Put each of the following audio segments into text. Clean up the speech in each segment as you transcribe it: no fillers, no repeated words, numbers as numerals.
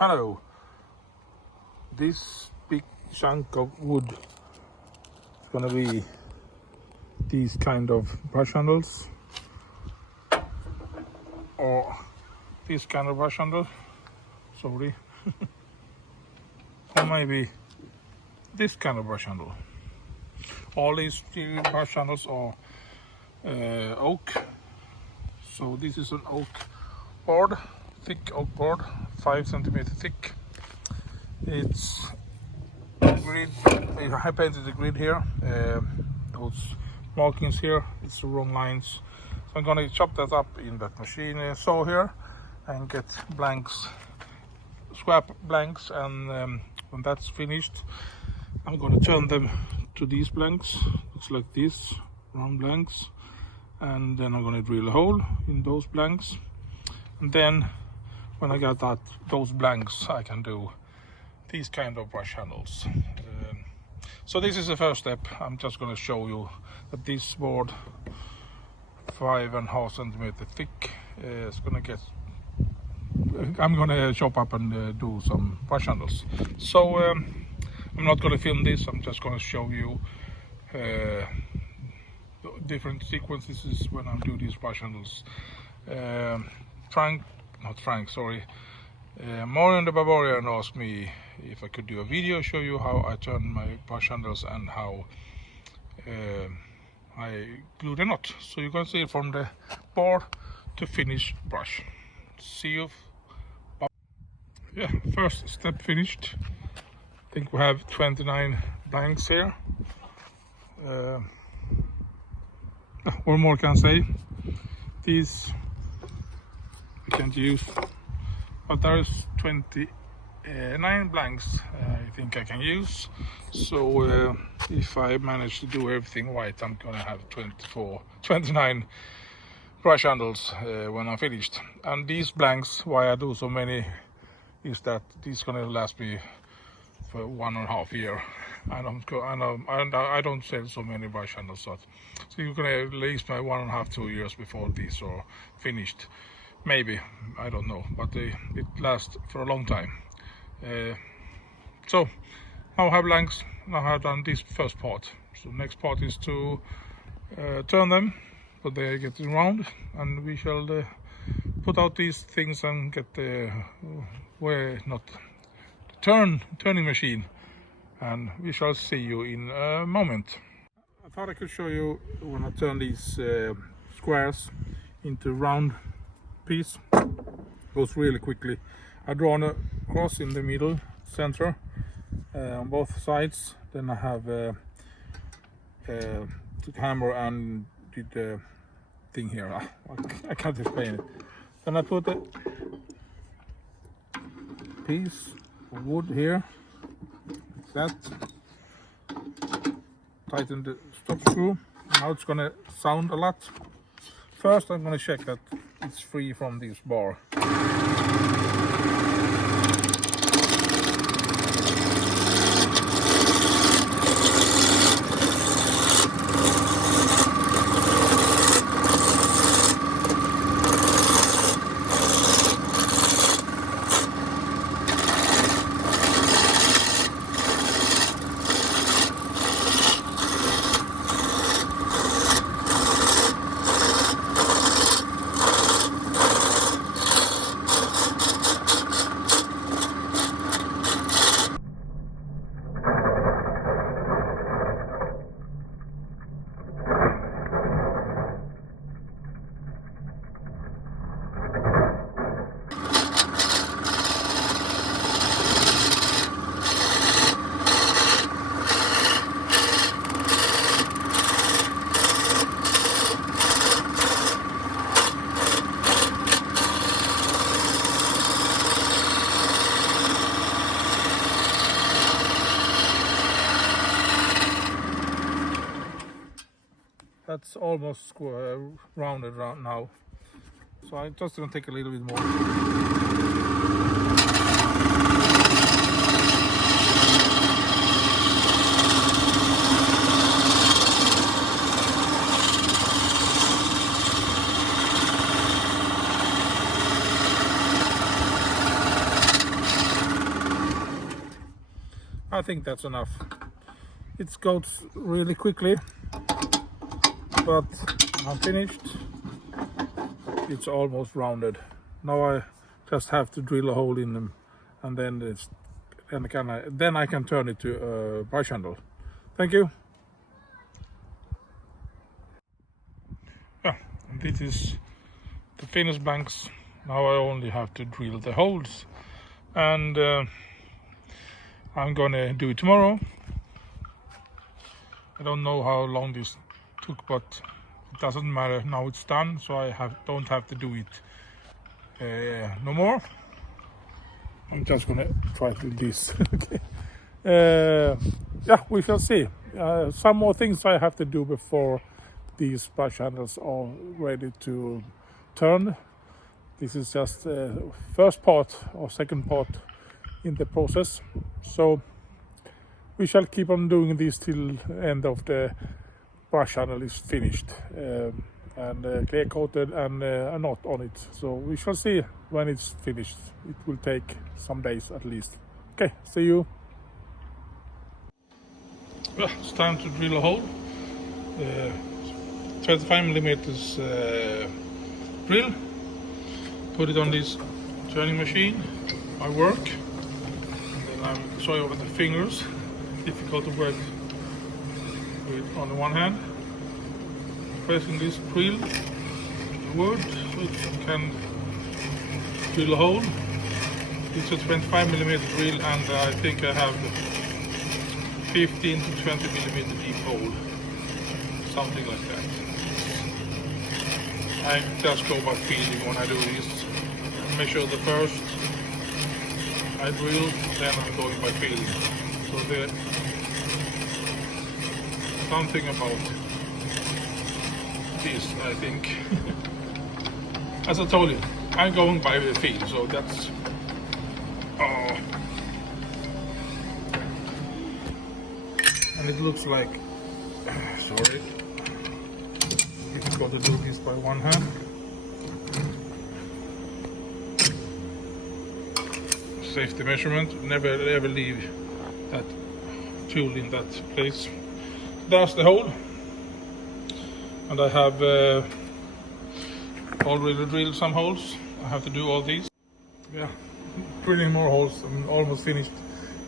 Hello. This big chunk of wood is gonna be these kind of brush handles, or this kind of brush handle, sorry, or maybe this kind of brush handle. All these brush handles are oak, so this is an oak board, thick oak board, 5 centimeter thick. It's grid. I painted the grid here. Those markings here, it's the wrong lines. So I'm gonna chop that up in that machine saw here and get blanks, scrap blanks, and when that's finished, I'm gonna turn them to these blanks. Looks like this, round blanks, and then I'm gonna drill a hole in those blanks, and then when I got those blanks, I can do these kind of brush handles. So this is the first step. I'm just going to show you that this board, 5.5 centimeter thick, is going to get. I'm going to chop up and do some brush handles. So I'm not going to film this. I'm just going to show you different sequences when I do these brush handles. Marion the Barbarian asked me if I could do a video show you how I turn my brush handles and how I glue the knot. So you can see it from the board to finish brush. See you. Yeah, first step finished. I think we have 29 blanks here. What more can I say? These I can't use, but there is 29 blanks I think I can use. So if I manage to do everything right, I'm gonna have 29 brush handles when I'm finished. And these blanks, why I do so many, is that these gonna last me for 1.5 years. I don't sell so many brush handles, so you're gonna at least my 1.5 2 years before these are finished. Maybe, I don't know, but it lasts for a long time. So now I have blanks. Now I have done this first part. So next part is to turn them, so they get round, and we shall put out these things and get the turning machine, and we shall see you in a moment. I thought I could show you when I turn these squares into round piece. Goes really quickly. I draw a cross in the middle, center, on both sides. Then I have took hammer and did the thing here. I can't explain it. Then I put a piece of wood here, like that. Tighten the stop screw. Now it's gonna sound a lot. First I'm gonna check that it's free from this bar. That's almost square, rounded round now. So I'm just gonna take a little bit more. I think that's enough. It goes really quickly, but I'm finished. It's almost rounded. Now I just have to drill a hole in them, and then I can turn it to a brush handle. Thank you. Yeah, and this is the finished blanks. Now I only have to drill the holes, and I'm gonna do it tomorrow. I don't know how long this took, but it doesn't matter. Now it's done, so I don't have to do it no more. I'm just gonna try to do this. Okay. Yeah, we shall see. Some more things I have to do before these brush handles are ready to turn. This is just the first part or second part in the process. So we shall keep on doing this till end of the brush handle is finished and clear coated and a knot on it. So we shall see when it's finished. It will take some days at least. Okay, see you. Well, it's time to drill a hole. 25 millimeters drill. Put it on this turning machine. I work. And then I'm sorry over the fingers. Difficult to work with on the one hand. Pressing this drill to the wood so it can drill a hole. It's a 25 millimeter drill, and I think I have 15 to 20 millimeter deep hole, something like that. I just go by feeling when I do this. I measure the first, I drill, then I'm going by feeling. So there's something about this, I think. As I told you, I'm going by the feel, so that's and it looks like sorry, difficult to do this by one hand. Safety measurement, never ever leave that tool in that place. That's the hole, and I have already drilled some holes. I have to do all these. Yeah, drilling more holes. I'm almost finished.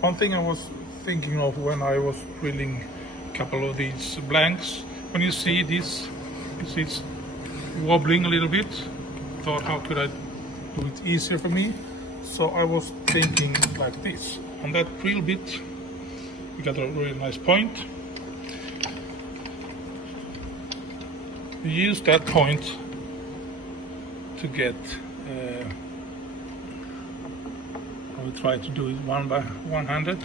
One thing I was thinking of when I was drilling a couple of these blanks, when you see this, it's wobbling a little bit. Thought, how could I do it easier for me? So I was thinking like this. On that drill bit, we got a really nice point. You use that point to get I will try to do it one-handed.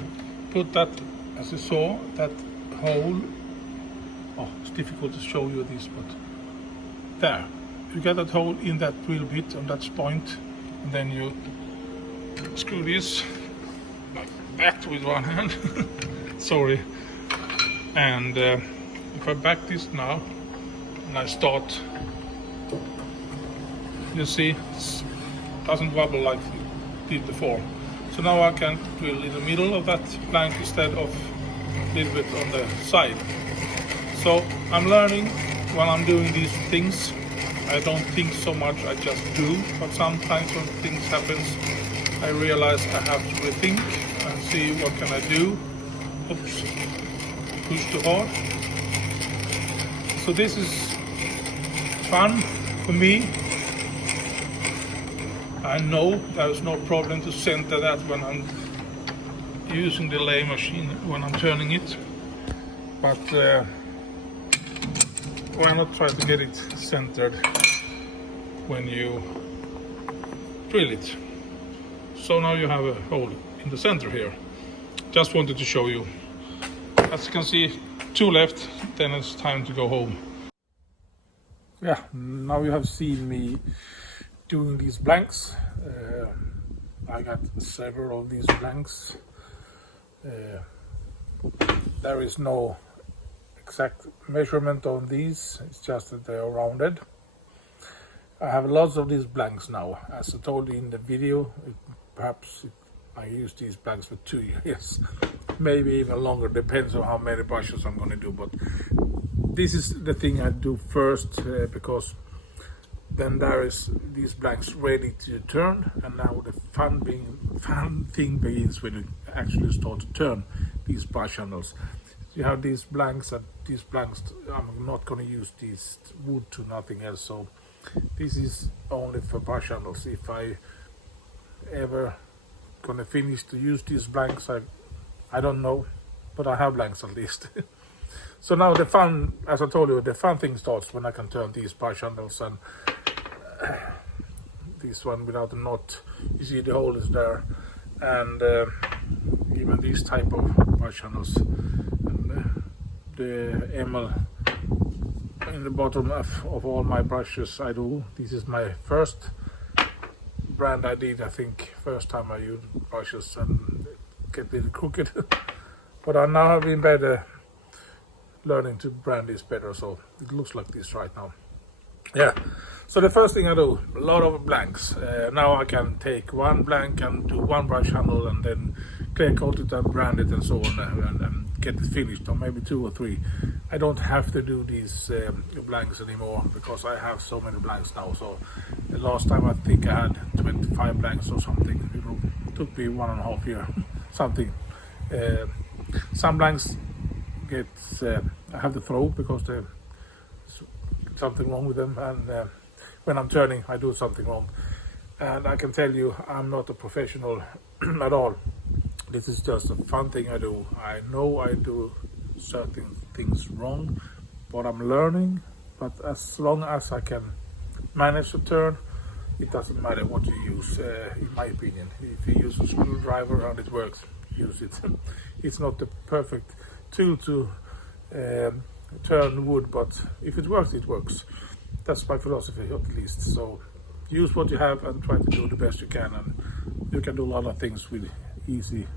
Put that, as you saw, that hole. Oh, it's difficult to show you this, but there. You get that hole in that drill bit on that point, and then you screw this like that with one hand. Sorry. And if I back this now and I start, you see it doesn't wobble like it did before. So now I can drill in the middle of that plank instead of a little bit on the side. So I'm learning when I'm doing these things. I don't think so much, I just do. But sometimes when things happen, I realize I have to rethink and see what can I do. Oops, push too hard. So this is fun for me. I know there's no problem to center that when I'm using the lathe machine, when I'm turning it. But why not try to get it centered when you drill it? So now you have a hole in the center here. Just wanted to show you. As you can see, 2 left, then it's time to go home. Yeah, now you have seen me doing these blanks. I got several of these blanks. There is no exact measurement on these, it's just that they are rounded. I have lots of these blanks now. As I told you in the video, perhaps it I use these blanks for 2 years, maybe even longer, depends on how many brushes I'm going to do. But this is the thing I do first, because then there is these blanks ready to turn, and now the fun thing begins when you actually start to turn these brush handles. You have these blanks, and these blanks, I'm not going to use these wood to nothing else, so this is only for brush handles. If I ever gonna finish to use these blanks, I don't know, but I have blanks at least. So now the fun, as I told you, the fun thing starts when I can turn these brush handles, and this one without a knot, you see the hole is there, and even these type of brush handles, and the ML in the bottom of all my brushes I do. This is my first brand I did, I think, first time I used brushes and get a little crooked. But I now have been better, learning to brand this better, so it looks like this right now. Yeah, so the first thing I do, a lot of blanks. Now I can take one blank and do one brush handle, and then clear coat it and brand it and so on, and get it finished, or maybe 2 or 3. I don't have to do these blanks anymore because I have so many blanks now. So the last time I think I had 25 blanks or something. It took me 1.5 years, something. Some blanks get I have to throw because there's something wrong with them, and when I'm turning I do something wrong. And I can tell you, I'm not a professional at all. This is just a fun thing I do. I know I do certain things wrong, but I'm learning. But as long as I can manage to turn, it doesn't matter what you use, in my opinion. If you use a screwdriver and it works, use it. It's not the perfect tool to turn wood, but if it works, it works. That's my philosophy, at least. So use what you have and try to do the best you can, and you can do a lot of things with easy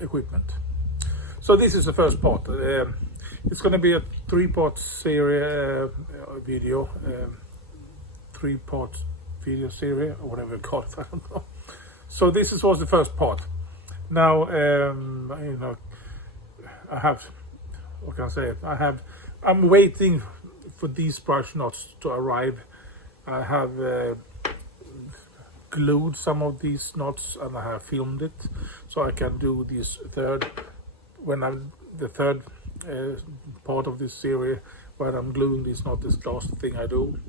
equipment. So this is the first part. It's going to be a 3-part series video, 3-part video series, or whatever you call it, I don't know. So this was the first part. Now you know, I have, what can I say, I'm waiting for these brush knots to arrive. I have glued some of these knots, and I have filmed it, so I can do this third, when I'm the third part of this series where I'm gluing these knots, this last thing I do.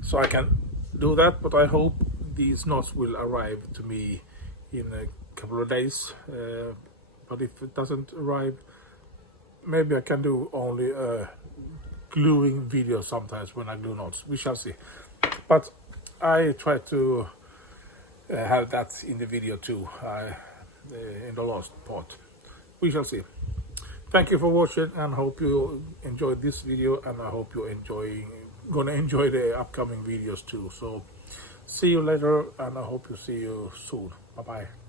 So I can do that, but I hope these knots will arrive to me in a couple of days. But if it doesn't arrive, maybe I can do only a gluing video sometimes when I glue knots. We shall see. But I try to have that in the video too, in the last part. We shall see. Thank you for watching, and hope you enjoyed this video, and I hope you're gonna enjoy the upcoming videos too. So see you later, and I hope to see you soon. Bye bye.